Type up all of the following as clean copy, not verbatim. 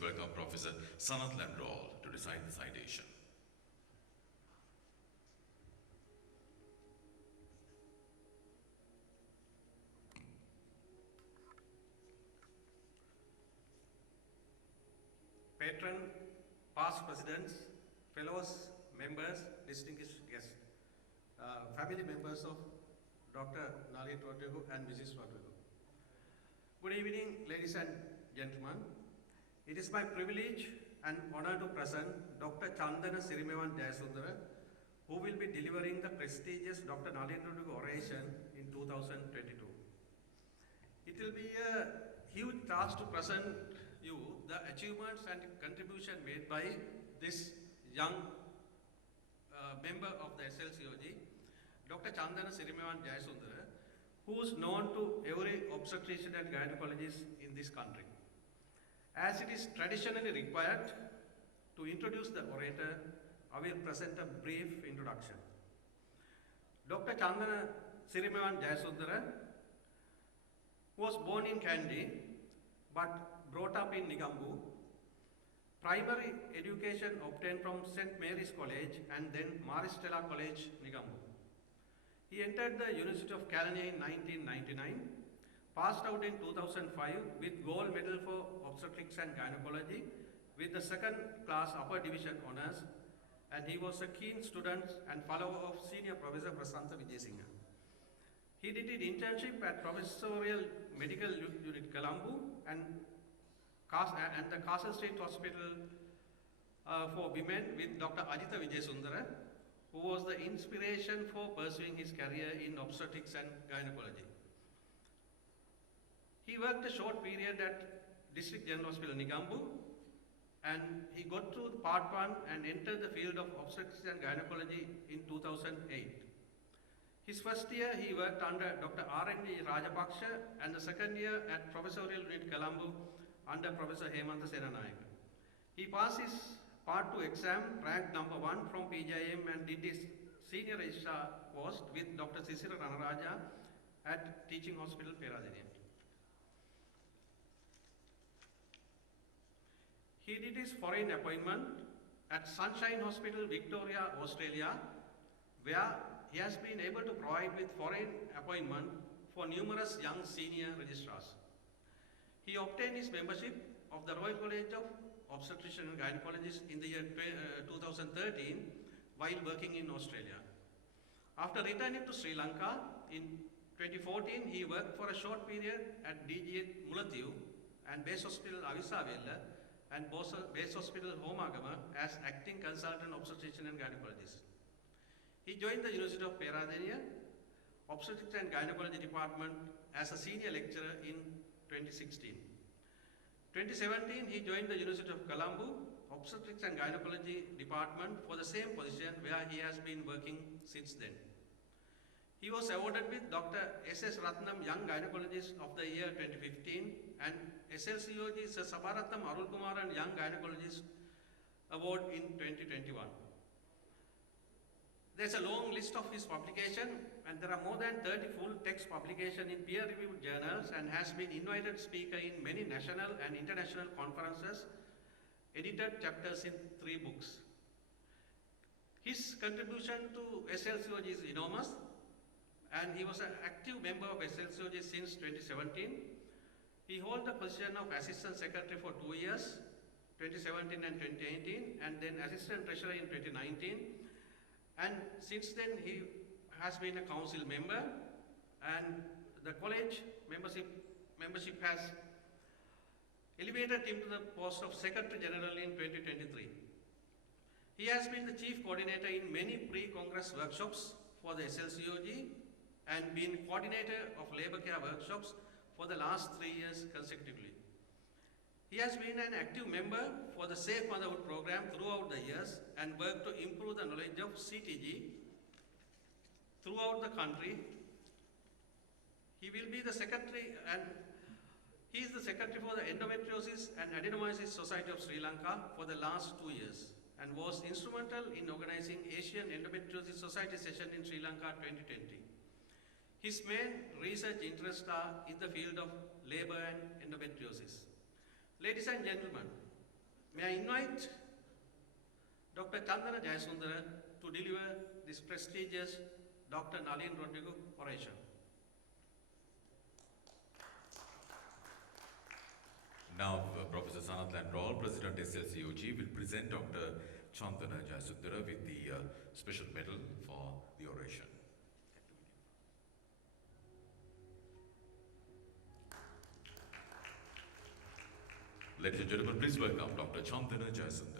please welcome Professor Sanath Lanerolle to recite the citation. Patron, past presidents, fellows, members, distinguished guests, family members of Dr. Nalin Rodrigo and Mrs. Rodrigo. Good evening, ladies and gentlemen. It is my privilege and honor to present Dr. Chandana Jayasundara, who will be delivering the prestigious Dr. Nalin Rodrigo Oration in 2022. It will be a huge task to present you the achievements and contribution made by this young member of the SLCOG, Dr. Chandana Jayasundara, who is known to every obstetrician and gynecologist in this country. As it is traditionally required to introduce the orator, I will present a brief introduction. Dr. Chandana Jayasundara was born in Kandy but brought up in Negombo. Primary education obtained from St. Mary's College and then Maristella College, Negombo. He entered the University of California in 1999, passed out in 2005 with gold medal for Obstetrics and Gynaecology with the second class upper division honors, and he was a keen student and follower of Senior Professor Prasanta Vijayasinghe. He did his internship at Professorial Medical Unit Colombo and the Castle Street Hospital for Women with Dr. Ajitha Vijayasundara, who was the inspiration for pursuing his career in obstetrics and gynecology. He worked a short period at District General Hospital Negombo, and he got through part 1 and entered the field of obstetrics and gynecology in 2008. His first year he worked under Dr. R.N.D. Rajapaksha, and the second year at Professorial Unit Colombo under Professor Hemantha Senanayaka. He passed his Part 2 exam, ranked number 1 from PGIM, and did his senior registrar post with Dr. Sisira Ranaraja at Teaching Hospital, Peradeniya. He did his foreign appointment at Sunshine Hospital, Victoria, Australia, where he has been able to provide with foreign appointment for numerous young senior registrars. He obtained his membership of the Royal College of Obstetricians and Gynecologists in the year 2013 while working in Australia. After returning to Sri Lanka in 2014, he worked for a short period at DGH Mulathivu and Base Hospital Avisavella and Base Hospital Homagama as acting consultant obstetrician and gynecologist. He joined the University of Peradeniya Obstetrics and Gynaecology Department as a senior lecturer in 2016. 2017, he joined the University of Colombo Obstetrics and Gynaecology Department for the same position where he has been working since then. He was awarded with Dr. S.S. Ratnam Young Gynecologist of the Year 2015 and SLCOG Sir Sabaratnam Arulkumaran Young Gynecologist Award in 2021. There's a long list of his publication, and there are more than 30 full text publications in peer-reviewed journals, and has been invited speaker in many national and international conferences, edited chapters in 3 books. His contribution to SLCOG is enormous, and he was an active member of SLCOG since 2017. He held the position of Assistant Secretary for 2 years, 2017 and 2018, and then Assistant Treasurer in 2019. And since then, he has been a council member, and the college membership has elevated him to the post of Secretary General in 2023. He has been the chief coordinator in many pre-congress workshops for the SLCOG and been coordinator of labor care workshops for the last 3 years consecutively. He has been an active member for the Safe Motherhood program throughout the years and worked to improve the knowledge of CTG throughout the country. He will be the secretary, and he is the secretary for the Endometriosis and Adenomyosis Society of Sri Lanka for the last 2 years and was instrumental in organizing Asian Endometriosis Society session in Sri Lanka 2020. His main research interests are in the field of labor and endometriosis. Ladies and gentlemen, May I invite Dr. Chandana Jayasundara to deliver this prestigious Dr. Nalin Rodrigo oration. Now, Professor Sanath Lanerolle, President SLCOG, will present Dr. Chandana Jayasundara with the special medal for the oration. Ladies and gentlemen, please welcome Dr. Chandana Jayasundara.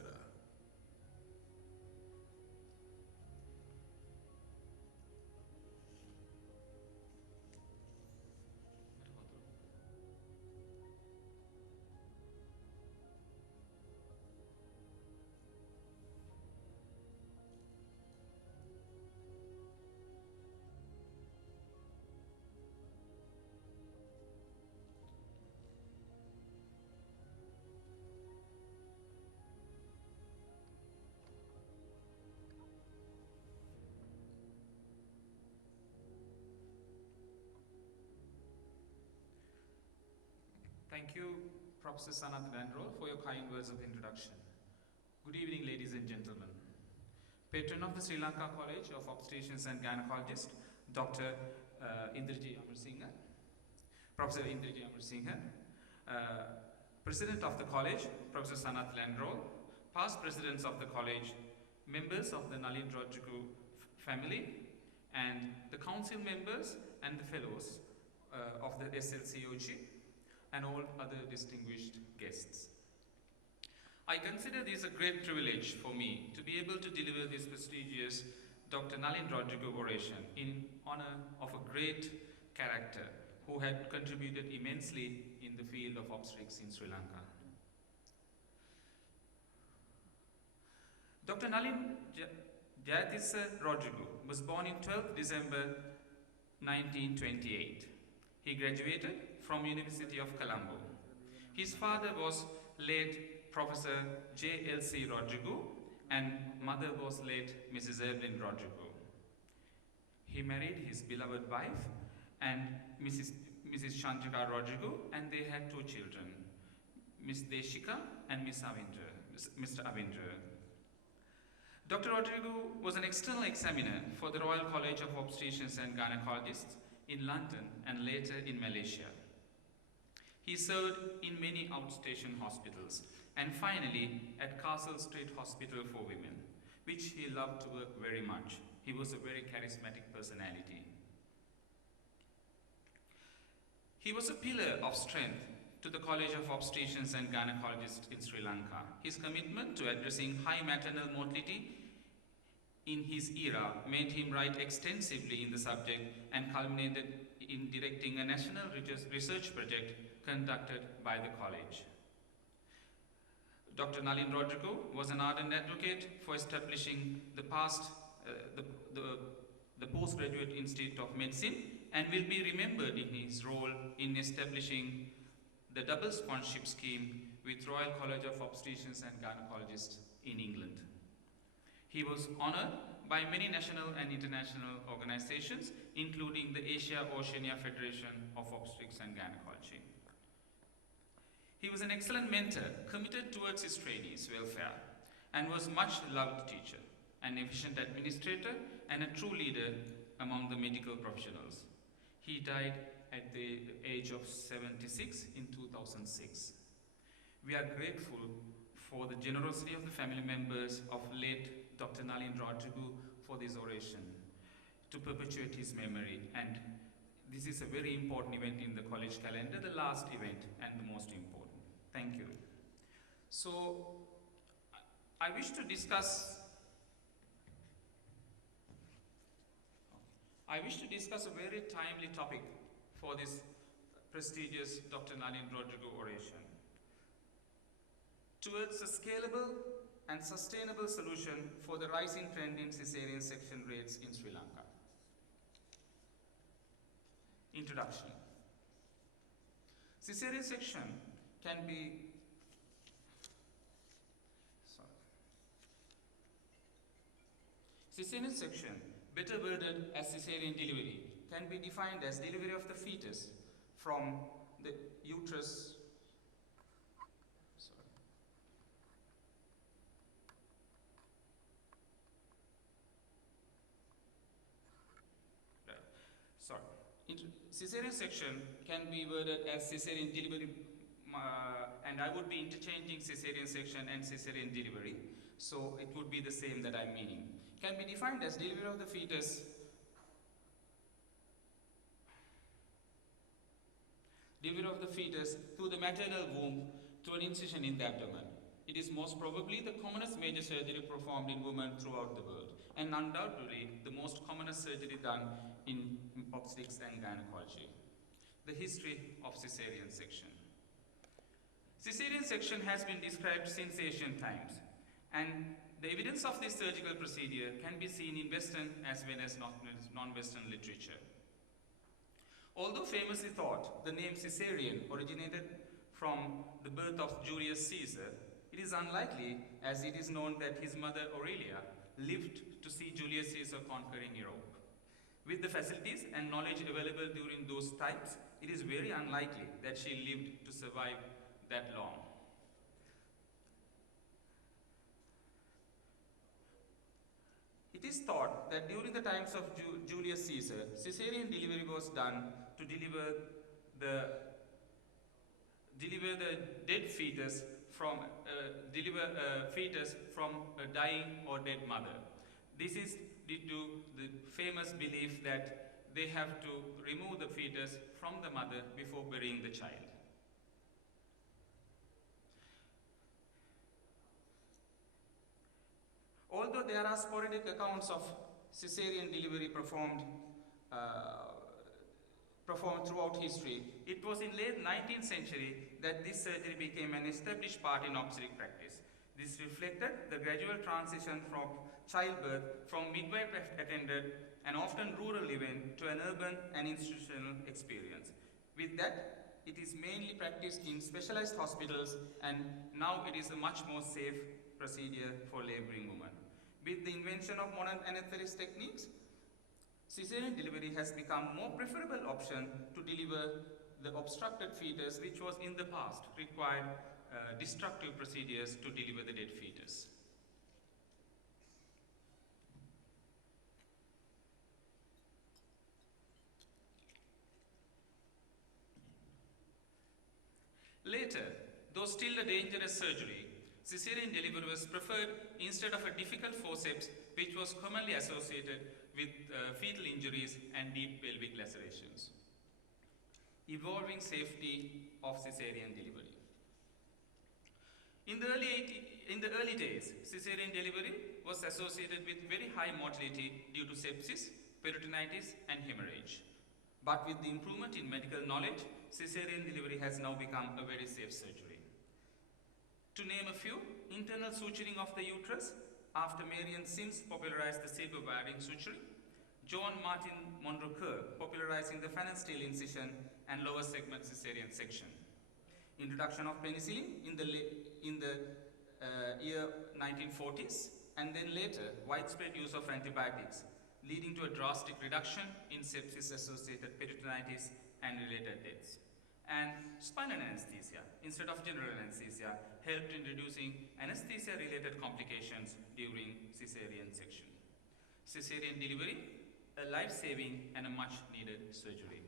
Thank you, Professor Sanath Lanerolle, for your kind words of introduction. Good evening, ladies and gentlemen. Patron of the Sri Lanka College of Obstetricians and Gynaecologists, Dr. Amarasinghe, Professor Amarasinghe, President of the College, Professor Sanath Lanerolle, past presidents of the college, members of the Nalin Rodrigo family, and the council members and the fellows of the SLCOG, and all other distinguished guests. I consider this a great privilege for me to be able to deliver this prestigious Dr. Nalin Rodrigo oration in honor of a great character who had contributed immensely in the field of obstetrics in Sri Lanka. Dr. Nalin Jayasundara Rodrigo was born in 12th December 1928. He graduated from University of Colombo. His father was late Professor J.L.C. Rodrigo and mother was late Mrs. Evelyn Rodrigo. He married his beloved wife and Mrs. Chandrika Rodrigo, and they had two children, Miss Deshika and Mr. Avindra. Dr. Rodrigo was an external examiner for the Royal College of Obstetricians and Gynaecologists in London and later in Malaysia. He served in many outstation hospitals and finally at Castle Street Hospital for Women, which he loved to work very much. He was a very charismatic personality. He was a pillar of strength to the College of Obstetricians and Gynaecologists in Sri Lanka. His commitment to addressing high maternal mortality in his era made him write extensively in the subject and culminated in directing a national research project conducted by the college. Dr. Nalin Rodrigo was an ardent advocate for establishing the Postgraduate Institute of Medicine and will be remembered in his role in establishing the double sponsorship scheme with Royal College of Obstetricians and Gynaecologists in England. He was honored by many national and international organizations, including the Asia-Oceania Federation of Obstetrics and Gynaecology. He was an excellent mentor, committed towards his trainees' welfare, and was much loved teacher, an efficient administrator, and a true leader among the medical professionals. He died at the age of 76 in 2006. We are grateful for the generosity of the family members of late Dr. Nalin Rodrigo for this oration to perpetuate his memory, and this is a very important event in the college calendar, the last event and the most important. Thank you. So, I wish to discuss a very timely topic for this prestigious Dr. Nalin Rodrigo oration. Towards a scalable and sustainable solution for the rising trend in caesarean section rates in Sri Lanka. Introduction. Caesarean section can be caesarean section, better worded as caesarean delivery, can be defined as delivery of the fetus from the uterus sorry, caesarean section can be worded as caesarean delivery, and I would be interchanging caesarean section and caesarean delivery, so it would be the same that I'm meaning. Can be defined as delivery of the fetus through the maternal womb through an incision in the abdomen. It is most probably the commonest major surgery performed in women throughout the world, and undoubtedly the most commonest surgery done in obstetrics and gynecology. The history of caesarean section. Caesarean section has been described since ancient times, and the evidence of this surgical procedure can be seen in Western as well as non-Western literature. Although famously thought the name caesarean originated from the birth of Julius Caesar, it is unlikely, as it is known that his mother Aurelia lived to see Julius Caesar conquering Europe. With the facilities and knowledge available during those times, it is very unlikely that she lived to survive that long. It is thought that during the times of Julius Caesar, caesarean delivery was done to deliver the dead fetus from a dying or dead mother. This is due to the famous belief that they have to remove the fetus from the mother before burying the child. Although there are sporadic accounts of caesarean delivery performed throughout history, it was in late 19th century that this surgery became an established part in obstetric practice. This reflected the gradual transition from childbirth from midwife attended and often rural living to an urban and institutional experience. With that, it is mainly practiced in specialized hospitals, and now it is a much more safe procedure for laboring women. With the invention of modern anesthetist techniques, caesarean delivery has become a more preferable option to deliver the obstructed fetus, which was in the past required destructive procedures to deliver the dead fetus. Later, though still a dangerous surgery, caesarean delivery was preferred instead of a difficult forceps, which was commonly associated with fetal injuries and deep pelvic lacerations. Evolving safety of caesarean delivery. In the early days, caesarean delivery was associated with very high mortality due to sepsis, peritonitis, and hemorrhage. But with the improvement in medical knowledge, caesarean delivery has now become a very safe surgery. To name a few, internal suturing of the uterus, after Marian Sims popularized the silver wiring suturing, John Martin Monroe popularizing the Fannin steel incision and lower segment caesarean section. Introduction of penicillin in the year 1940s, and then later widespread use of antibiotics, leading to a drastic reduction in sepsis-associated peritonitis and related deaths. And spinal anesthesia instead of general anesthesia helped in reducing anesthesia-related complications during caesarean section. Caesarean delivery, a life-saving and a much-needed surgery.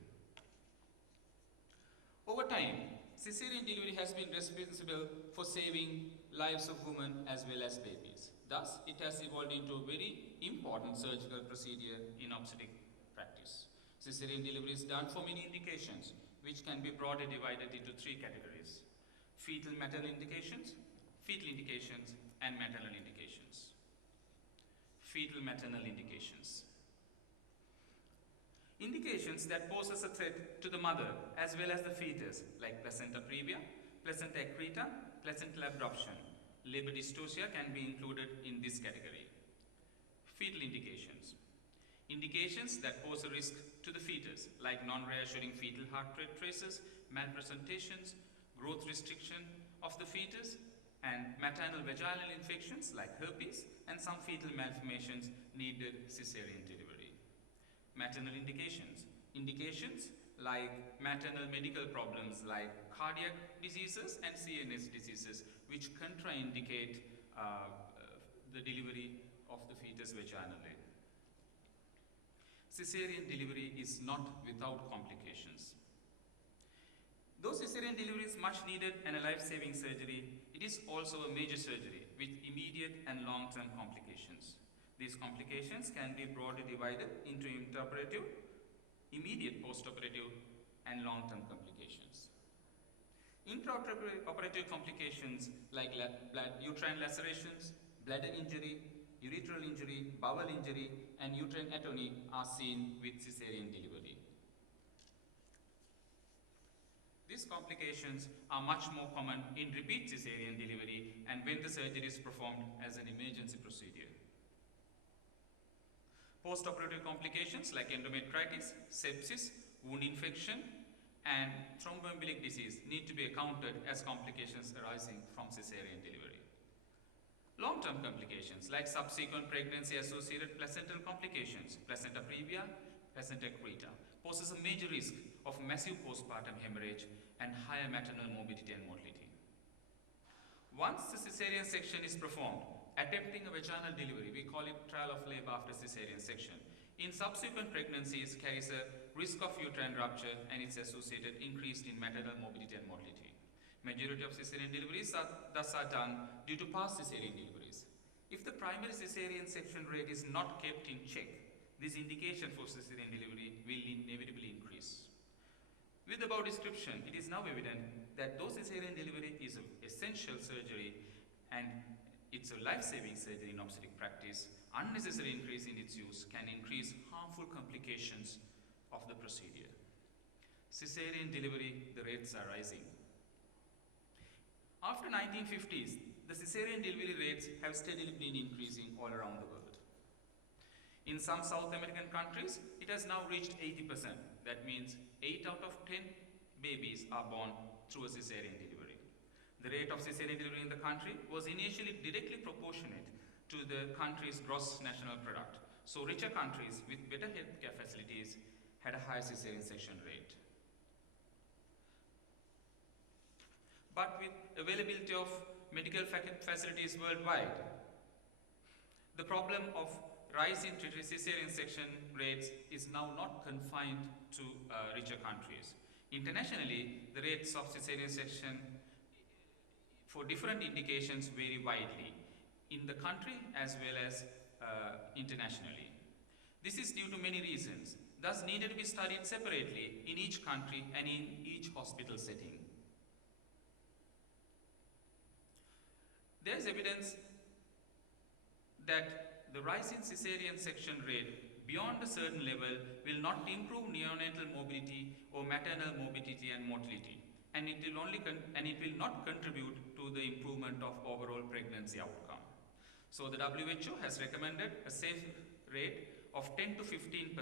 Over time, caesarean delivery has been responsible for saving lives of women as well as babies. Thus, it has evolved into a very important surgical procedure in obstetric practice. Caesarean delivery is done for many indications, which can be broadly divided into three categories: fetal maternal indications, and maternal indications. Fetal maternal indications. Indications that poses a threat to the mother as well as the fetus, like placenta previa, placenta accreta, placental abruption. Labor dystocia can be included in this category. Fetal indications. Indications that pose a risk to the fetus, like non-reassuring fetal heart rate traces, malpresentations, growth restriction of the fetus, and maternal vaginal infections like herpes, and some fetal malformations needed caesarean delivery. Maternal indications. Indications like maternal medical problems like cardiac diseases and CNS diseases, which contraindicate the delivery of the fetus vaginally. Caesarean delivery is not without complications. Though caesarean delivery is much needed and a life-saving surgery, it is also a major surgery with immediate and long-term complications. These complications can be broadly divided into intraoperative, immediate post-operative, and long-term complications. Intraoperative complications like uterine lacerations, bladder injury, urethral injury, bowel injury, and uterine atony are seen with caesarean delivery. These complications are much more common in repeat caesarean delivery and when the surgery is performed as an emergency procedure. Post-operative complications like endometritis, sepsis, wound infection, and thromboembolic disease need to be accounted as complications arising from caesarean delivery. Long-term complications like subsequent pregnancy-associated placental complications, placenta previa, placenta accreta, poses a major risk of massive postpartum hemorrhage and higher maternal morbidity and mortality. Once the caesarean section is performed, attempting a vaginal delivery, we call it trial of labor after caesarean section, in subsequent pregnancies carries a risk of uterine rupture and its associated increase in maternal morbidity and mortality. Majority of caesarean deliveries thus are done due to past caesarean deliveries. If the primary caesarean section rate is not kept in check, this indication for caesarean delivery will inevitably increase. With the above description, it is now evident that though caesarean delivery is an essential surgery and it's a life-saving surgery in obstetric practice, unnecessary increase in its use can increase harmful complications of the procedure. Caesarean delivery, the rates are rising. After 1950s, the caesarean delivery rates have steadily been increasing all around the world. In some South American countries, it has now reached 80%. That means 8 out of 10 babies are born through a caesarean delivery. The rate of caesarean delivery in the country was initially directly proportionate to the country's gross national product. So richer countries with better healthcare facilities had a higher caesarean section rate. But with availability of medical facilities worldwide, the problem of rise in caesarean section rates is now not confined to richer countries. Internationally, the rates of caesarean section for different indications vary widely in the country as well as internationally. This is due to many reasons, thus needed to be studied separately in each country and in each hospital setting. There is evidence that the rise in caesarean section rate beyond a certain level will not improve neonatal morbidity or maternal morbidity and mortality, and it will not contribute to the improvement of overall pregnancy outcome. So the WHO has recommended a safe rate of 10 to 15%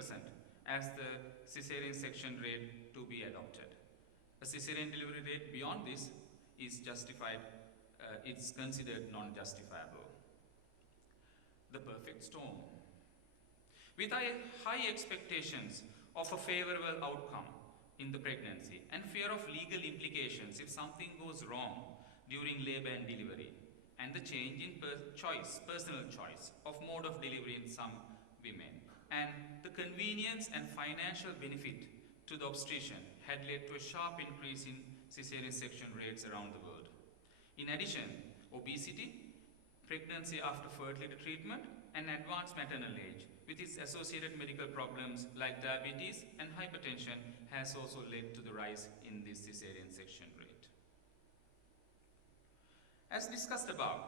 as the caesarean section rate to be adopted. A caesarean delivery rate beyond this is justified, it's considered non-justifiable. The perfect storm. With high expectations of a favorable outcome in the pregnancy and fear of legal implications if something goes wrong during labor and delivery, and the change in personal choice of mode of delivery in some women, and the convenience and financial benefit to the obstetrician had led to a sharp increase in caesarean section rates around the world. In addition, obesity, pregnancy after fertility treatment, and advanced maternal age with its associated medical problems like diabetes and hypertension has also led to the rise in this caesarean section rate. As discussed above,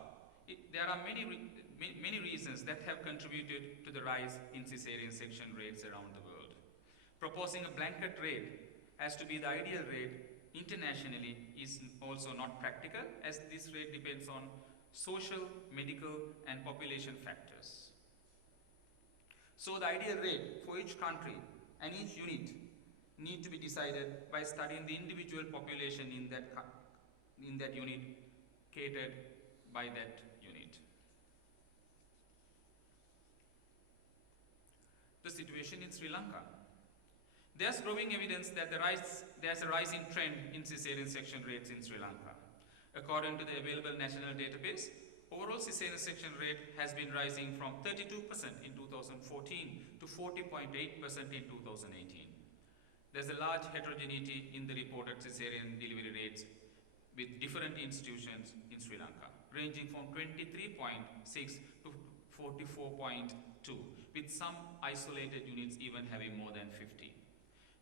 there are many reasons that have contributed to the rise in caesarean section rates around the world. Proposing a blanket rate as to be the ideal rate internationally is also not practical, as this rate depends on social, medical, and population factors. So the ideal rate for each country and each unit need to be decided by studying the individual population in that unit catered by that unit. The situation in Sri Lanka. There's growing evidence that there's a rising trend in caesarean section rates in Sri Lanka. According to the available national database, Overall cesarean section rate has been rising from 32% in 2014 to 40.8% in 2018. There's a large heterogeneity in the reported cesarean delivery rates with different institutions in Sri Lanka, ranging from 23.6 to 44.2, with some isolated units even having more than 50.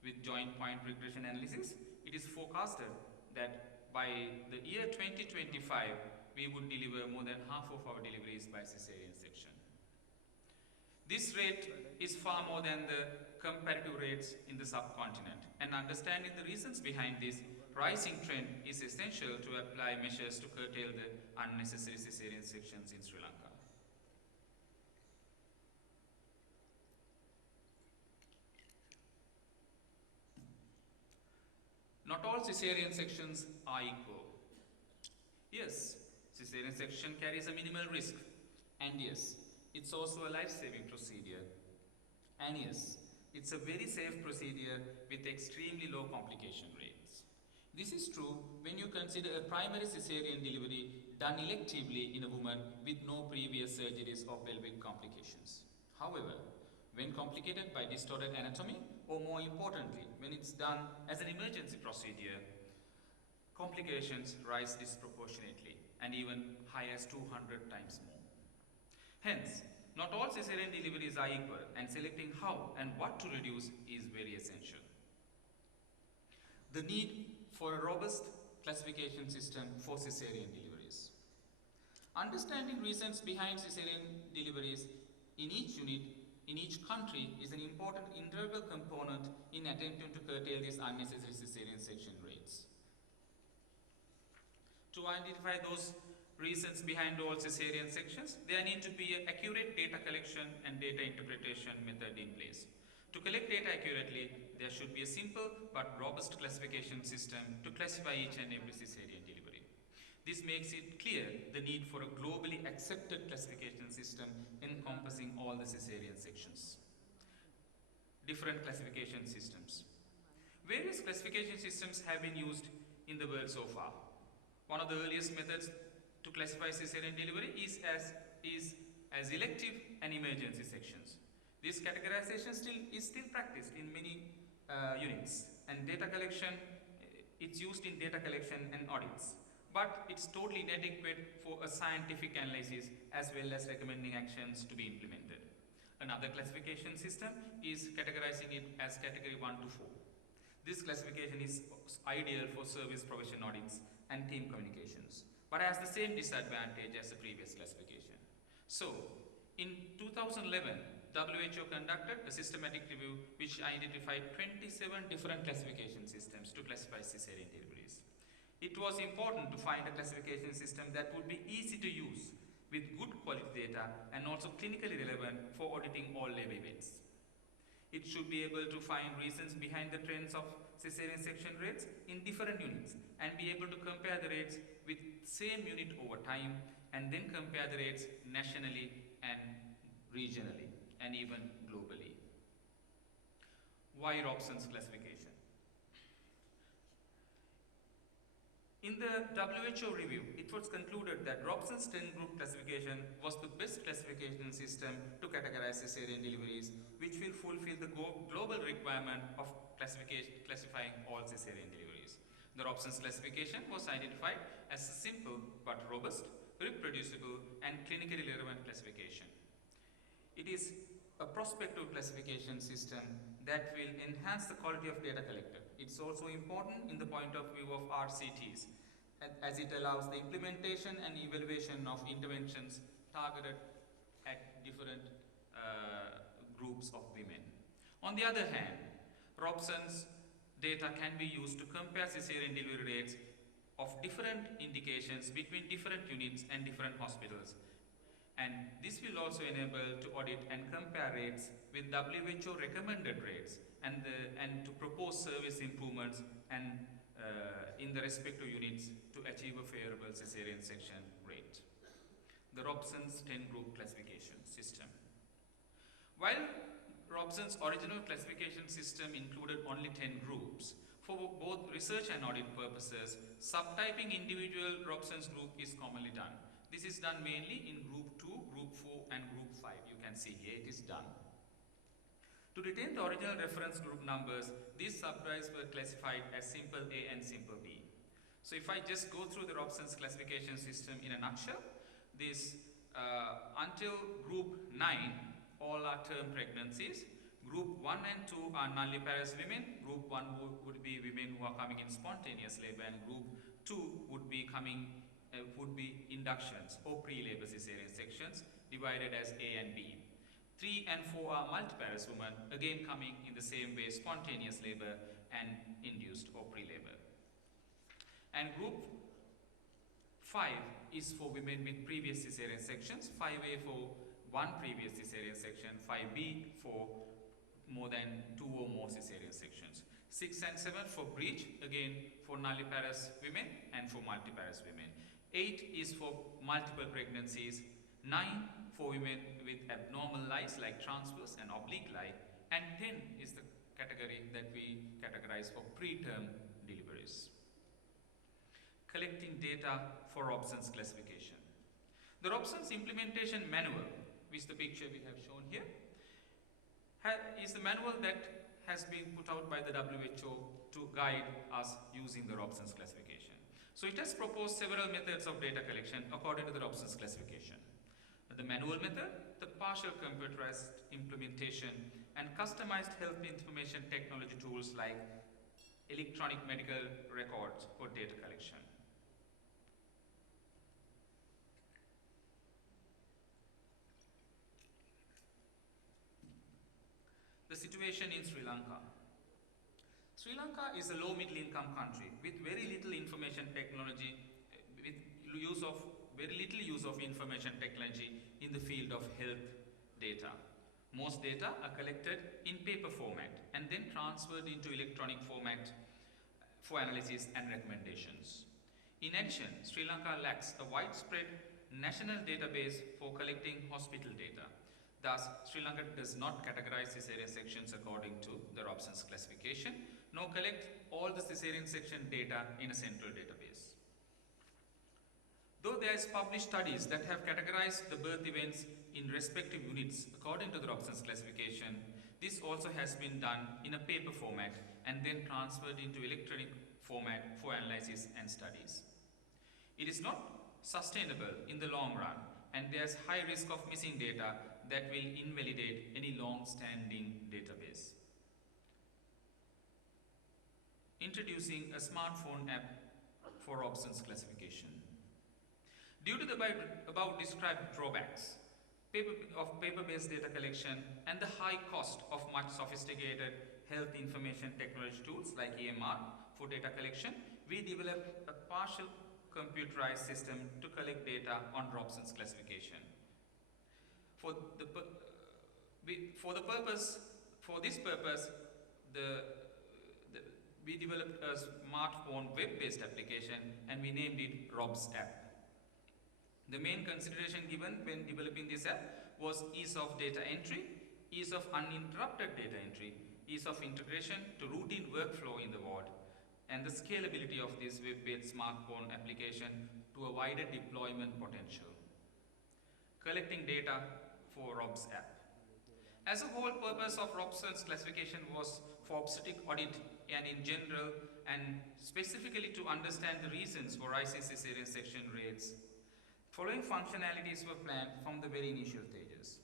With joint point regression analysis, it is forecasted that by the year 2025, we would deliver more than half of our deliveries by cesarean section. This rate is far more than the comparative rates in the subcontinent, and understanding the reasons behind this rising trend is essential to apply measures to curtail the unnecessary cesarean sections in Sri Lanka. Not all cesarean sections are equal. Yes, cesarean section carries a minimal risk, and yes, it's also a life-saving procedure, and yes, it's a very safe procedure with extremely low complication rates. This is true when you consider a primary cesarean delivery done electively in a woman with no previous surgeries or pelvic complications. However, when complicated by distorted anatomy, or more importantly, when it's done as an emergency procedure, complications rise disproportionately and even high as 200 times more. Hence, not all cesarean deliveries are equal, and selecting how and what to reduce is very essential. The need for a robust classification system for cesarean deliveries. Understanding reasons behind cesarean deliveries in each unit, in each country, is an important integral component in attempting to curtail these unnecessary cesarean section rates. To identify those reasons behind all cesarean sections, there need to be an accurate data collection and data interpretation method in place. To collect data accurately, there should be a simple but robust classification system to classify each and every cesarean delivery. This makes it clear the need for a globally accepted classification system encompassing all the cesarean sections. Different classification systems. Various classification systems have been used in the world so far. One of the earliest methods to classify cesarean delivery is as elective and emergency sections. This categorization is still practiced in many units, and data collection, it's used in data collection and audits. But it's totally inadequate for a scientific analysis as well as recommending actions to be implemented. Another classification system is categorizing it as category 1 to 4. This classification is ideal for service provision audits and team communications, but has the same disadvantage as the previous classification. So, in 2011, WHO conducted a systematic review which identified 27 different classification systems to classify cesarean deliveries. It was important to find a classification system that would be easy to use with good quality data and also clinically relevant for auditing all labor events. It should be able to find reasons behind the trends of cesarean section rates in different units and be able to compare the rates with same unit over time and then compare the rates nationally and regionally and even globally. Why Robsons classification? In the WHO review, it was concluded that Robsons 10-group classification was the best classification system to categorize cesarean deliveries, which will fulfill the global requirement of classifying all cesarean deliveries. The Robsons classification was identified as a simple but robust, reproducible, and clinically relevant classification. It is a prospective classification system that will enhance the quality of data collected. It's also important in the point of view of RCTs, as it allows the implementation and evaluation of interventions targeted at different groups of women. On the other hand, Robsons data can be used to compare cesarean delivery rates of different indications between different units and different hospitals. And this will also enable to audit and compare rates with WHO recommended rates and to propose service improvements and in the respective units to achieve a favorable cesarean section rate. The Robsons 10-group classification system. While Robsons' original classification system included only 10 groups, for both research and audit purposes, subtyping individual Robsons group is commonly done. This is done mainly in Group 2, Group 4 and Group 5. You can see here it is done. To retain the original reference group numbers, these subtypes were classified as simple A and simple B. So if I just go through the Robsons classification system in a nutshell, this until Group 9, all are term pregnancies. Group 1 and 2 are nulliparous women. Group 1 would be women who are coming in spontaneous labor, and Group 2 would be inductions or pre-labor caesarean sections divided as A and B. 3 and 4 are multiparous women, again coming in the same way, spontaneous labor and induced or pre-labor. And Group 5 is for women with previous caesarean sections, 5A for one previous caesarean section, 5B for more than 2 or more caesarean sections. 6 and 7 for breech, again for nulliparous women and for multiparous women. 8 is for multiple pregnancies. 9 for women with abnormal lies like transverse and oblique lie. And 10 is the category that we categorize for preterm deliveries. Collecting data for Robsons classification. The Robsons implementation manual, which the picture we have shown here, is the manual that has been put out by the WHO to guide us using the Robsons classification. So it has proposed several methods of data collection according to the Robsons classification. The manual method, the partial computerized implementation, and customized health information technology tools like electronic medical records for data collection. The situation in Sri Lanka. Sri Lanka is a low middle income country with very little information technology, with very little use of information technology in the field of health data. Most data are collected in paper format and then transferred into electronic format for analysis and recommendations. In addition, Sri Lanka lacks a widespread national database for collecting hospital data. Thus, Sri Lanka does not categorize caesarean sections according to the Robsons classification, nor collect all the caesarean section data in a central database. Though there is published studies that have categorized the birth events in respective units according to the Robsons classification, this also has been done in a paper format and then transferred into electronic format for analysis and studies. It is not sustainable in the long run, and there's high risk of missing data that will invalidate any long-standing database. Introducing a smartphone app for Robsons classification. Due to the above described drawbacks of paper-based data collection and the high cost of much sophisticated health information technology tools like EMR for data collection, we developed a partial computerized system to collect data on Robsons classification. For this purpose, we developed a smartphone web-based application and we named it RobsApp. The main consideration given when developing this app was ease of data entry, ease of uninterrupted data entry, ease of integration to routine workflow in the ward, and the scalability of this web-based smartphone application to a wider deployment potential. Collecting data for RobsApp. As a whole, purpose of Robsons classification was for obstetric audit and in general, and specifically to understand the reasons for rising caesarean section rates. Following functionalities were planned from the very initial stages.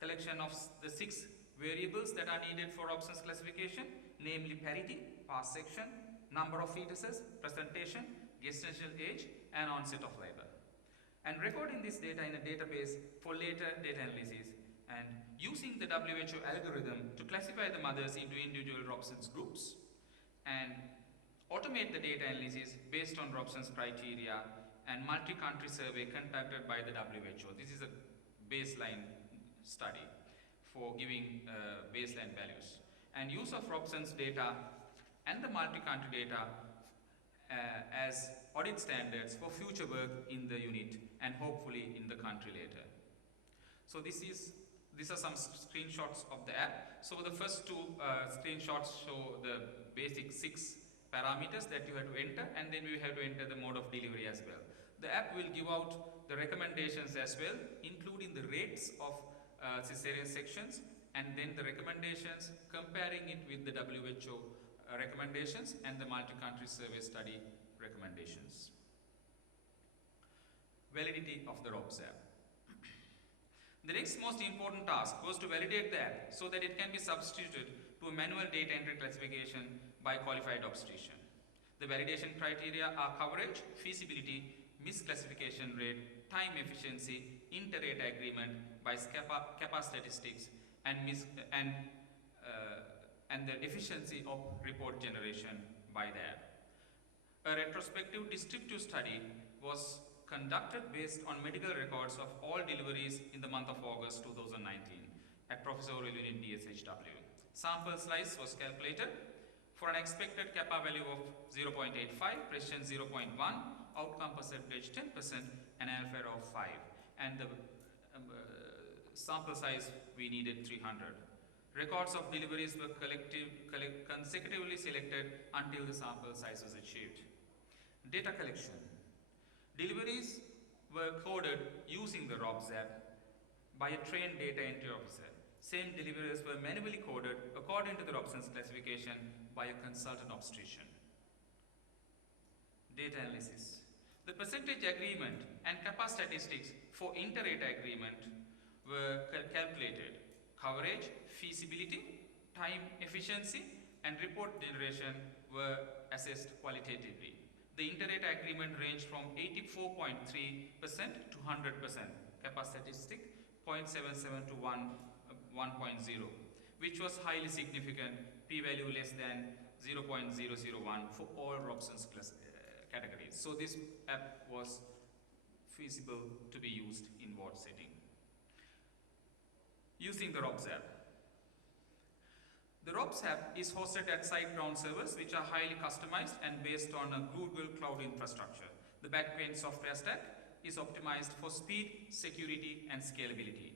Collection of the 6 variables that are needed for Robsons classification, namely parity, past section, number of fetuses, presentation, gestational age, and onset of labor. And recording this data in a database for later data analysis, and using the WHO algorithm to classify the mothers into individual Robsons groups, and automate the data analysis based on Robsons criteria and multi-country survey conducted by the WHO. This is a baseline study for giving baseline values. And use of Robsons data and the multi-country data as audit standards for future work in the unit and hopefully in the country later. So these are some screenshots of the app. So the first 2 screenshots show the basic 6 parameters that you have to enter, and then you have to enter the mode of delivery as well. The app will give out the recommendations as well, including the rates of cesarean sections, and then the recommendations, comparing it with the WHO recommendations and the multi-country survey study recommendations. Validity of the RobsApp. The next most important task was to validate the app so that it can be substituted to a manual data entry classification by qualified obstetrician. The validation criteria are coverage, feasibility, misclassification rate, time efficiency, inter-rate agreement by kappa statistics, and the efficiency of report generation by the app. A retrospective descriptive study was conducted based on medical records of all deliveries in the month of August 2019 at Professor Oration in DSHW. Sample size was calculated for an expected kappa value of 0.85, precision 0.1, outcome percentage 10%, and alpha of 5. And the sample size we needed 300. Records of deliveries were consecutively selected until the sample size was achieved. Data collection. Deliveries were coded using the RobsApp by a trained data entry officer. Same deliveries were manually coded according to the Robsons classification by a consultant obstetrician. Data analysis. The percentage agreement and kappa statistics for inter-rate agreement were calculated. Coverage, feasibility, time efficiency, and report generation were assessed qualitatively. The inter-rate agreement ranged from 84.3% to 100%, kappa statistic 0.77 to 1.0, which was highly significant, p-value less than 0.001 for all Robsons categories. So this app was feasible to be used in ward setting. Using the RobsApp. The RobsApp is hosted at site ground servers, which are highly customized and based on a Google Cloud infrastructure. The backend software stack is optimized for speed, security, and scalability.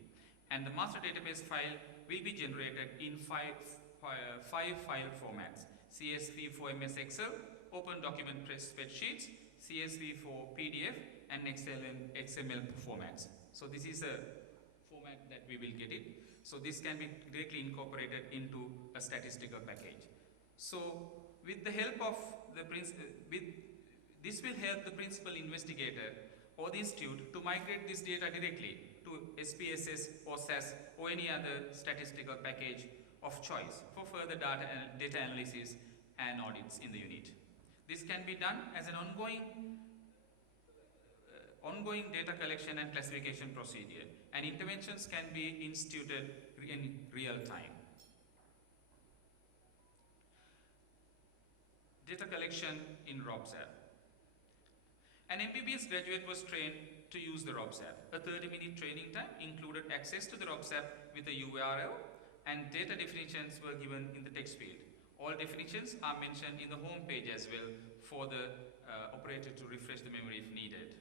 And the master database file will be generated in five file formats: CSV for MS Excel, Open Document Spreadsheets, CSV for PDF, and XML formats. So this is a format that we will get it. So this can be directly incorporated into a statistical package. So with the help of this will help the principal investigator or the institute to migrate this data directly to SPSS or SAS or any other statistical package of choice for further data analysis and audits in the unit. This can be done as an ongoing data collection and classification procedure, and interventions can be instituted in real time. Data collection in RobsApp. An MBBS graduate was trained to use the RobsApp. A 30-minute training time included access to the RobsApp with a URL, and data definitions were given in the text field. All definitions are mentioned in the home page as well for the operator to refresh the memory if needed.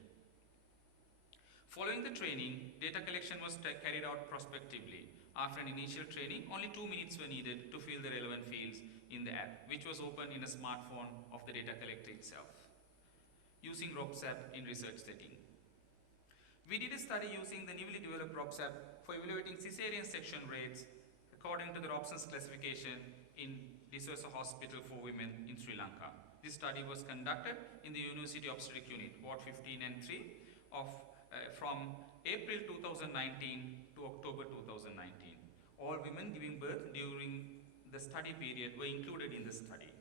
Following the training, data collection was carried out prospectively. After an initial training, only 2 minutes were needed to fill the relevant fields in the app, which was opened in a smartphone of the data collector itself. Using RobsApp in research setting. We did a study using the newly developed RobsApp for evaluating caesarean section rates according to the Robsons classification in Disosa Hospital for Women in Sri Lanka. This study was conducted in the University Obstetric Unit, Ward 15 and 3, from April 2019 to October 2019. All women giving birth during the study period were included in the study.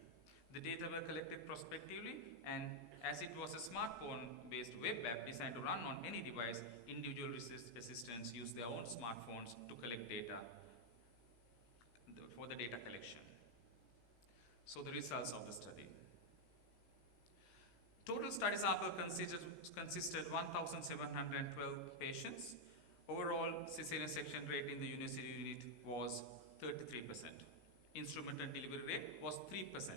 The data were collected prospectively, and as it was a smartphone-based web app designed to run on any device, individual assistants used their own smartphones to collect data for the data collection. So the results of the study. Total study sample consisted 1,712 patients. Overall cesarean section rate in the university unit was 33%. Instrumental delivery rate was 3%.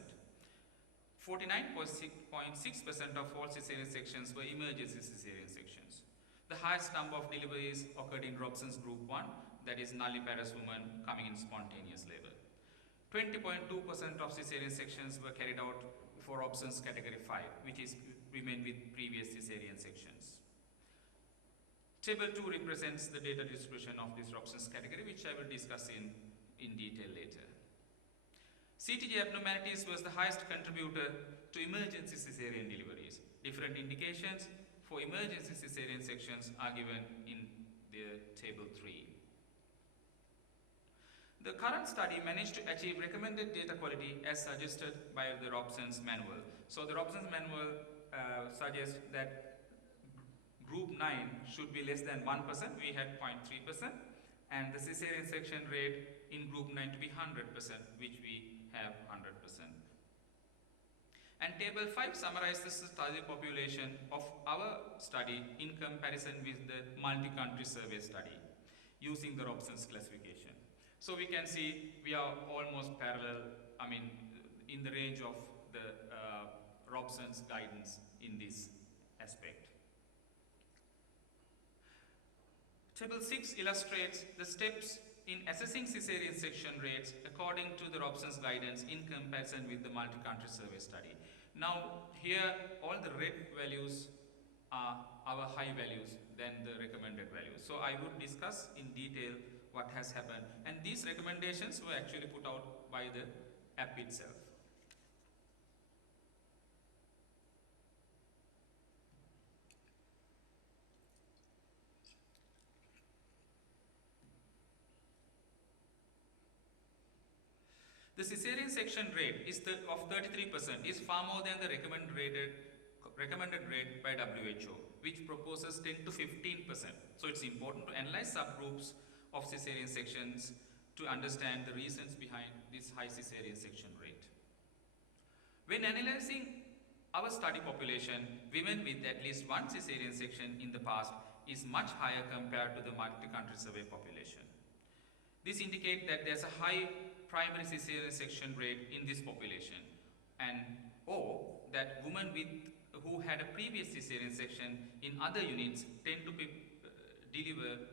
49.6% of all cesarean sections were emergency cesarean sections. The highest number of deliveries occurred in Robsons Group 1, that is nulliparous women coming in spontaneous labor. 20.2% of cesarean sections were carried out for Robsons category 5, which is remained with previous cesarean sections. Table 2 represents the data distribution of this Robsons category, which I will discuss in detail later. CTG abnormalities was the highest contributor to emergency caesarean deliveries. Different indications for emergency caesarean sections are given in the table 3. The current study managed to achieve recommended data quality as suggested by the Robsons manual. So the Robsons manual suggests that group 9 should be less than 1%, we had 0.3%, and the caesarean section rate in group 9 to be 100%, which we have 100%. And table 5 summarizes the study population of our study in comparison with the multi-country survey study using the Robsons classification. So we can see we are almost parallel, in the range of the Robsons guidance in this aspect. Table 6 illustrates the steps in assessing caesarean section rates according to the Robsons guidance in comparison with the multi-country survey study. Now here all the red values are our high values than the recommended values. So I would discuss in detail what has happened, and these recommendations were actually put out by the app itself. The caesarean section rate of 33% is far more than the recommended rate by WHO, which proposes 10 to 15%. So it's important to analyze subgroups of caesarean sections to understand the reasons behind this high caesarean section rate. When analyzing our study population, women with at least one caesarean section in the past is much higher compared to the multi-country survey population. This indicates that there's a high primary caesarean section rate in this population, or that women who had a previous caesarean section in other units tend to deliver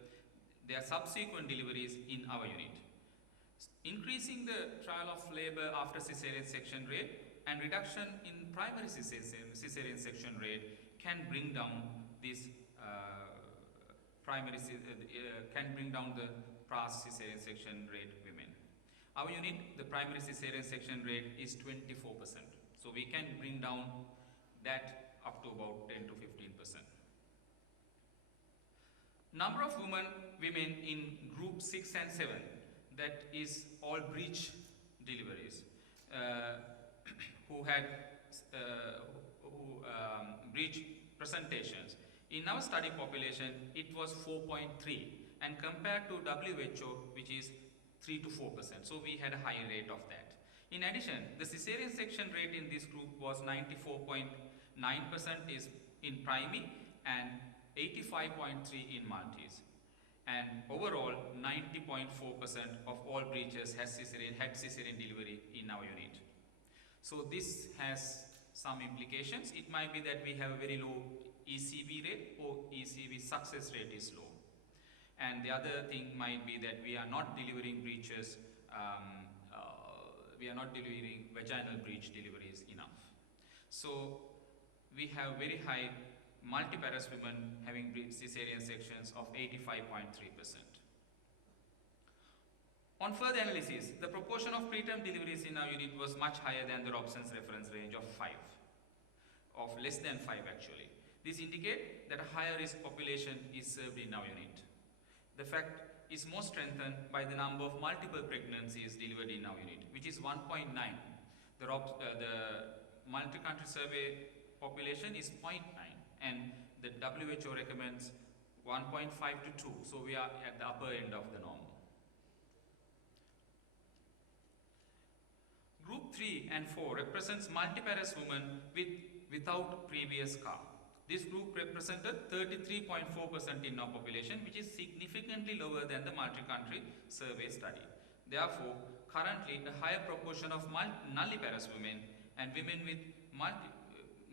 their subsequent deliveries in our unit. Increasing the trial of labor after caesarean section rate and reduction in primary caesarean section rate can bring down this can bring down the past caesarean section rate women. Our unit, the primary caesarean section rate is 24%. So we can bring down that up to about 10 to 15%. Number of women in group 6 and 7, that is all breech deliveries, who had breech presentations. In our study population, it was 4.3, and compared to WHO, which is 3 to 4%. So we had a higher rate of that. In addition, the caesarean section rate in this group was 94.9% is in primary and 85.3 in multis. And overall, 90.4% of all breaches had caesarean delivery in our unit. So this has some implications. It might be that we have a very low ECV rate, or ECV success rate is low. And the other thing might be that we are not delivering breaches, we are not delivering vaginal breech deliveries enough. So we have very high multiparous women having caesarean sections of 85.3%. On further analysis, the proportion of preterm deliveries in our unit was much higher than the Robsons reference range of 5, of less than 5 actually. This indicates that a higher risk population is served in our unit. The fact is more strengthened by the number of multiple pregnancies delivered in our unit, which is 1.9. The multi-country survey population is 0.9, and the WHO recommends 1.5 to 2, so we are at the upper end of the norm. Group 3 and 4 represents multiparous women without previous CAR. This group represented 33.4% in our population, which is significantly lower than the multi-country survey study. Therefore, currently a higher proportion of nulliparous women and women with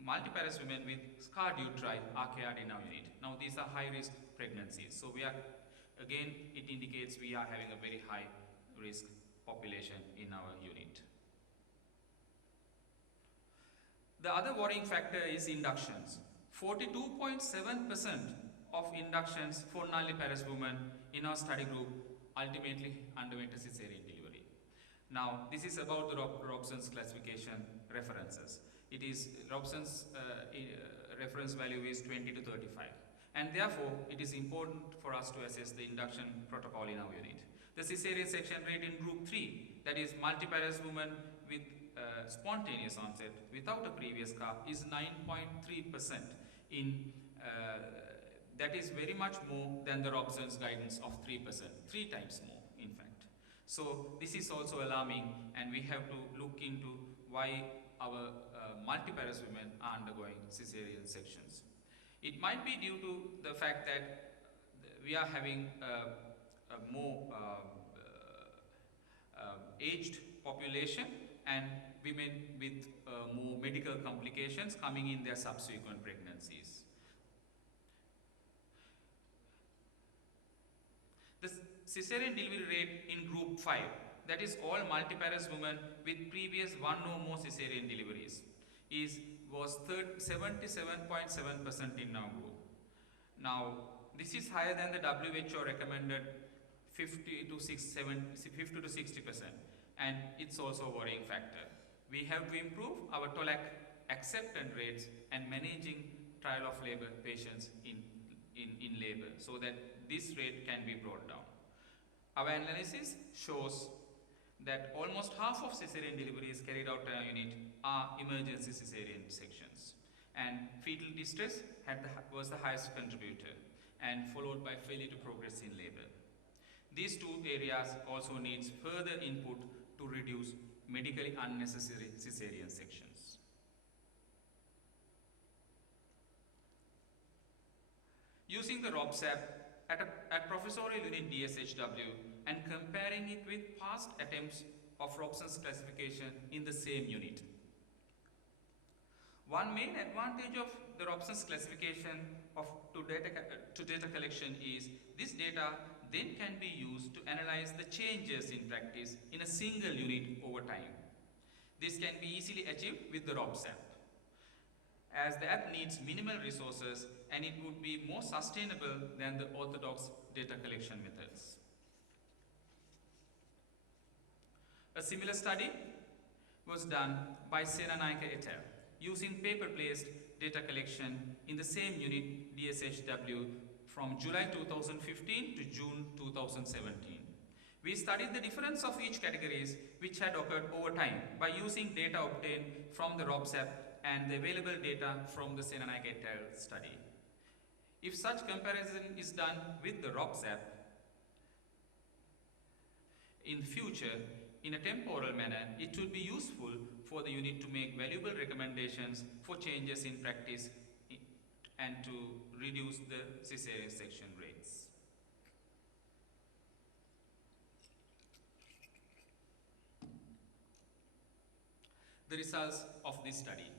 multiparous women with scarred uteri are cared in our unit. Now these are high-risk pregnancies. So we are, again, it indicates we are having a very high risk population in our unit. The other worrying factor is inductions. 42.7% of inductions for nulliparous women in our study group ultimately underwent a caesarean delivery. Now, this is about the Robsons classification references. It is Robsons reference value is 20 to 35, and therefore it is important for us to assess the induction protocol in our unit. The caesarean section rate in group 3, that is multiparous women with spontaneous onset without a previous CAR, is 9.3%. That is very much more than the Robsons guidance of 3%, 3 times more in fact. So this is also alarming, and we have to look into why our multiparous women are undergoing caesarean sections. It might be due to the fact that we are having a more aged population and women with more medical complications coming in their subsequent pregnancies. The caesarean delivery rate in group 5, that is all multiparous women with previous 1 or more caesarean deliveries, was 77.7% in our group. Now, this is higher than the WHO recommended 50 to 60%, and it's also a worrying factor. We have to improve our TOLAC acceptance rates and managing trial of labor patients in labor so that this rate can be brought down. Our analysis shows that almost half of caesarean deliveries carried out in our unit are emergency caesarean sections, and fetal distress was the highest contributor, and followed by failure to progress in labor. These two areas also needs further input to reduce medically unnecessary caesarean sections. Using the RobsApp at professorial unit DSHW and comparing it with past attempts of Robson's classification in the same unit. One main advantage of the Robson's classification to data collection is this data then can be used to analyze the changes in practice in a single unit over time. This can be easily achieved with the RobsApp, as the app needs minimal resources and it would be more sustainable than the orthodox data collection methods. A similar study was done by Sanath et al. Using paper-based data collection in the same unit DSHW from July 2015 to June 2017. We studied the difference of each categories which had occurred over time by using data obtained from the RobsApp and the available data from the Sanath et al. Study. If such comparison is done with the RobsApp in future in a temporal manner, it will be useful for the unit to make valuable recommendations for changes in practice and to reduce the caesarean section rates. The results of this study.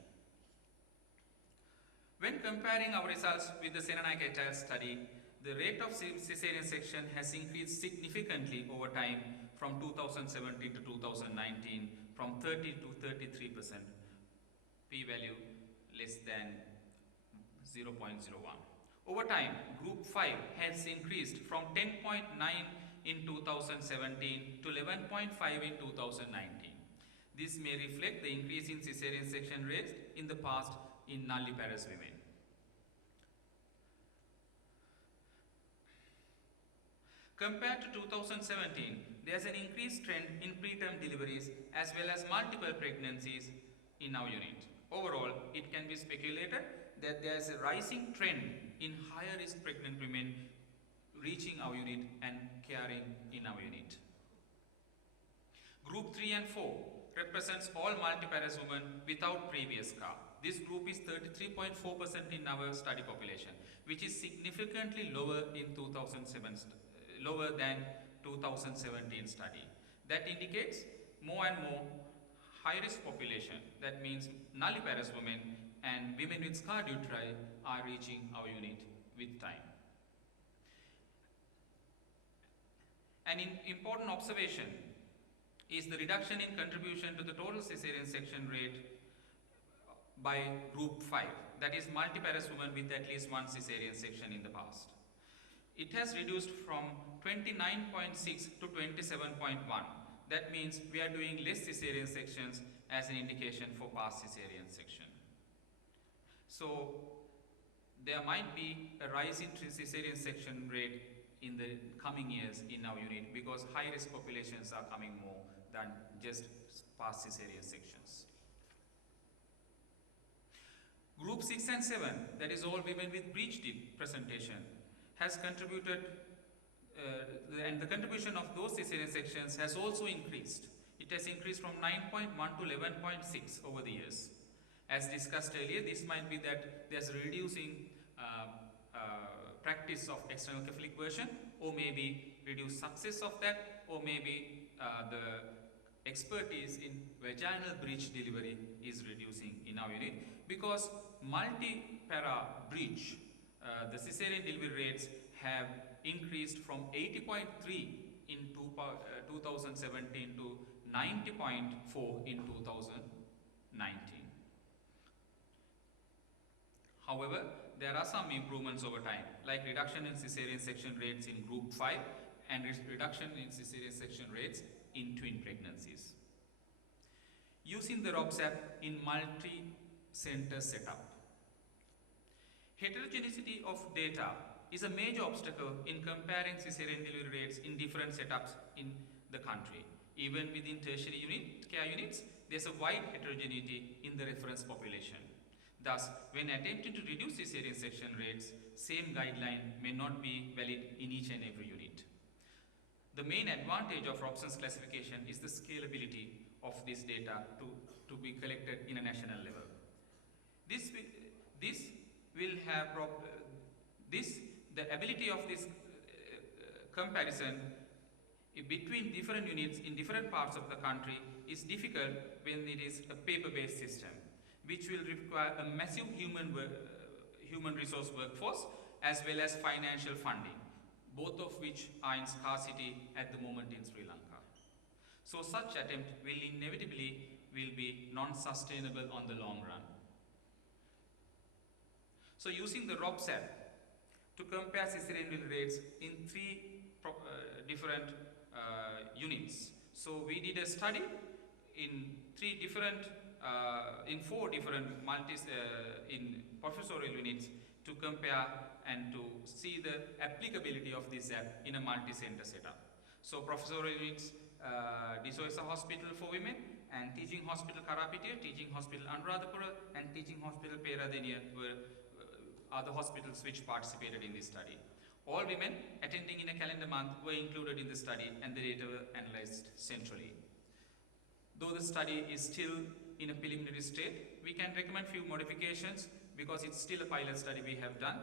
When comparing our results with the Sanath et al. Study, the rate of caesarean section has increased significantly over time from 2017 to 2019 from 30 to 33%, p-value less than 0.01. Over time, group 5 has increased from 10.9 in 2017 to 11.5 in 2019. This may reflect the increase in caesarean section rates in the past in nulliparous women. Compared to 2017, there is an increased trend in preterm deliveries as well as multiple pregnancies in our unit. Overall, it can be speculated that there is a rising trend in higher risk pregnant women reaching our unit and caring in our unit. Group 3 and 4 represents all multiparous women without previous CAR. This group is 33.4% in our study population, which is significantly lower than 2017 study. That indicates more and more high-risk population, that means nulliparous women and women with scarred uteri are reaching our unit with time. An important observation is the reduction in contribution to the total caesarean section rate by group 5, that is multiparous women with at least one caesarean section in the past. It has reduced from 29.6 to 27.1. That means we are doing less caesarean sections as an indication for past caesarean section. So there might be a rise in caesarean section rate in the coming years in our unit because high-risk populations are coming more than just past caesarean sections. Group 6 and 7, that is all women with breech presentation, has contributed, and the contribution of those caesarean sections has also increased. It has increased from 9.1 to 11.6 over the years. As discussed earlier, this might be that there's reducing practice of external cephalic version, or maybe reduced success of that, or maybe the expertise in vaginal breech delivery is reducing in our unit because multi-para breech, the caesarean delivery rates have increased from 80.3 in 2017 to 90.4 in 2019. However, there are some improvements over time, like reduction in caesarean section rates in group 5 and reduction in caesarean section rates in twin pregnancies. Using the RobsApp in multi-center setup. Heterogeneity of data is a major obstacle in comparing caesarean delivery rates in different setups in the country. Even within tertiary care units, there's a wide heterogeneity in the reference population. Thus, when attempting to reduce caesarean section rates, same guideline may not be valid in each and every unit. The main advantage of Robsons classification is the scalability of this data to be collected in a national level. The ability of this comparison between different units in different parts of the country is difficult when it is a paper-based system, which will require a massive human resource workforce as well as financial funding, both of which are in scarcity at the moment in Sri Lanka. So such attempt will inevitably be non-sustainable on the long run. So using the RobsApp to compare caesarean delivery rates in three different units. So we did a study in four different in professorial units to compare and to see the applicability of this app in a multi-center setup. So professorial units, Disoesa Hospital for Women, and Teaching Hospital Karapitiya, Teaching Hospital Anuradhapura, and Teaching Hospital Peradeniya were other hospitals which participated in this study. All women attending in a calendar month were included in the study and the data were analyzed centrally. Though the study is still in a preliminary state, we can recommend few modifications because it's still a pilot study we have done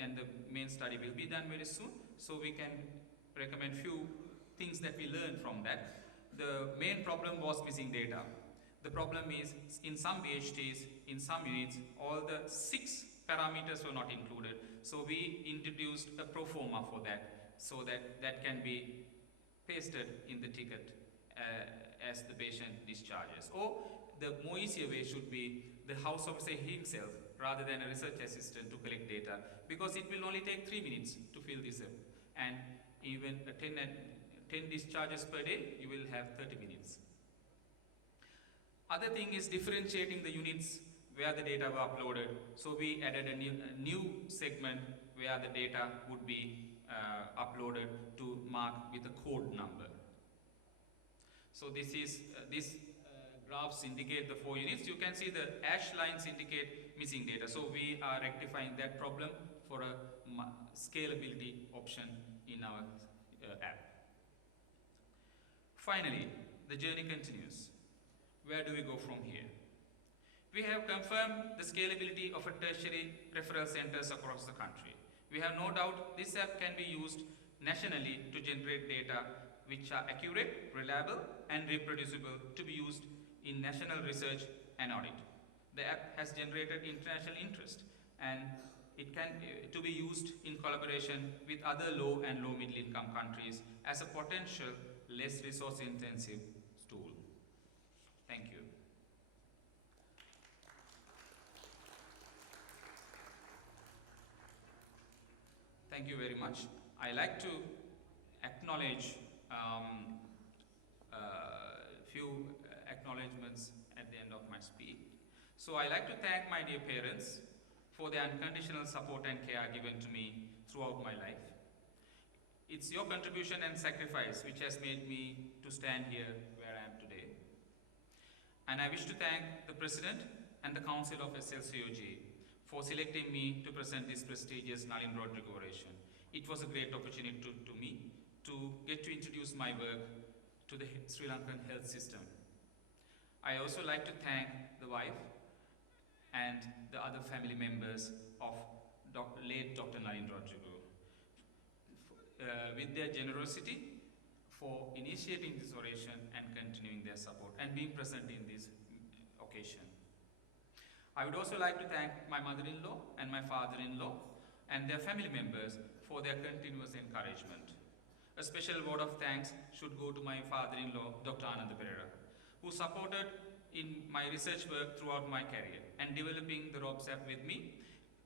and the main study will be done very soon. So we can recommend few things that we learned from that. The main problem was missing data. The problem is in some BHTs, in some units, all the 6 parameters were not included. So we introduced a pro forma for that so that can be pasted in the ticket as the patient discharges. Or the more easier way should be the house officer himself rather than a research assistant to collect data, because it will only take 3 minutes to fill this up. And even 10 discharges per day, you will have 30 minutes. Other thing is differentiating the units where the data were uploaded. So we added a new segment where the data would be uploaded to mark with a code number. So these graphs indicate the 4 units. You can see the ash lines indicate missing data. So we are rectifying that problem for a scalability option in our app. Finally, the journey continues. Where do we go from here? We have confirmed the scalability of a tertiary referral centers across the country. We have no doubt this app can be used nationally to generate data which are accurate, reliable, and reproducible to be used in national research and audit. The app has generated international interest and it can to be used in collaboration with other low and low middle income countries as a potential less resource intensive tool. Thank you. Thank you very much. I like to acknowledge few acknowledgements at the end of my speech. So I like to thank my dear parents for their unconditional support and care given to me throughout my life. It's your contribution and sacrifice which has made me to stand here where I am today. And I wish to thank the President and the Council of SLCOG for selecting me to present this prestigious Nalin Rodrigo oration. It was a great opportunity to me to get to introduce my work to the Sri Lankan health system. I also like to thank the wife and the other family members of late Dr. Nalin Rodrigo with their generosity for initiating this oration and continuing their support and being present in this occasion. I would also like to thank my mother-in-law and my father-in-law and their family members for their continuous encouragement. A special word of thanks should go to my father-in-law, Dr. Ananda Perera, who supported in my research work throughout my career and developing the RobsApp with me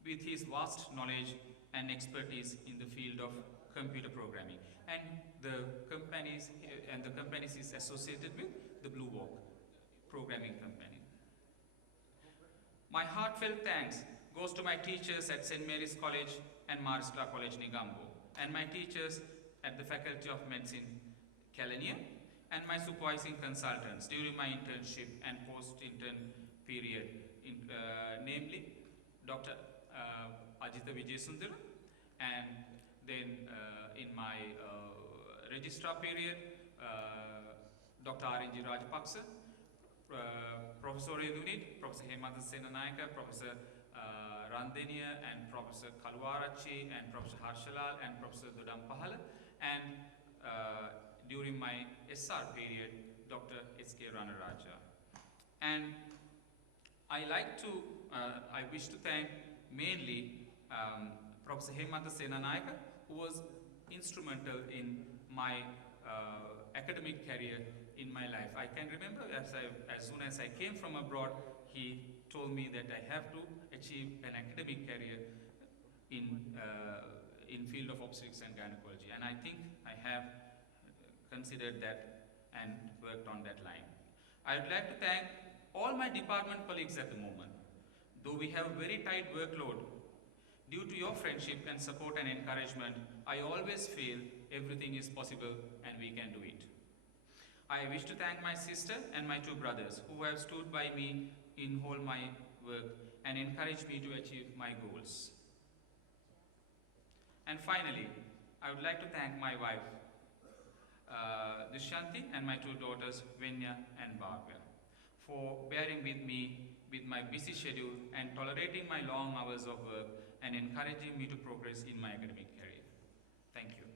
with his vast knowledge and expertise in the field of computer programming and the companies is associated with the Blue Walk programming company. My heartfelt thanks goes to my teachers at St. Mary's College and Marisla College, Negombo, and my teachers at the Faculty of Medicine, Kelaniya, and my supervising consultants during my internship and post-intern period, namely Dr. Ajitha Vijayasundara, and then in my registrar period, Dr. R.N.G. Rajapaksa, Professor Unit, Professor Hemantha Senanayaka, Professor Randeniya, and Professor Kalwarachi, and Professor Harshalal, and Professor Dodam Pahala, and during my SR period, Dr. S.K. Ranaraja. And I wish to thank mainly Professor Hemantha Senanayaka, who was instrumental in my academic career in my life. I can remember as soon as I came from abroad, he told me that I have to achieve an academic career in field of obstetrics and gynecology, and I think I have considered that and worked on that line. I would like to thank all my department colleagues at the moment. Though we have a very tight workload, due to your friendship and support and encouragement, I always feel everything is possible and we can do it. I wish to thank my sister and my two brothers who have stood by me in all my work and encouraged me to achieve my goals. And finally, I would like to thank my wife, Dushanti, and my two daughters, Venya and Bhavya, for bearing with me with my busy schedule and tolerating my long hours of work and encouraging me to progress in my academic career. Thank you.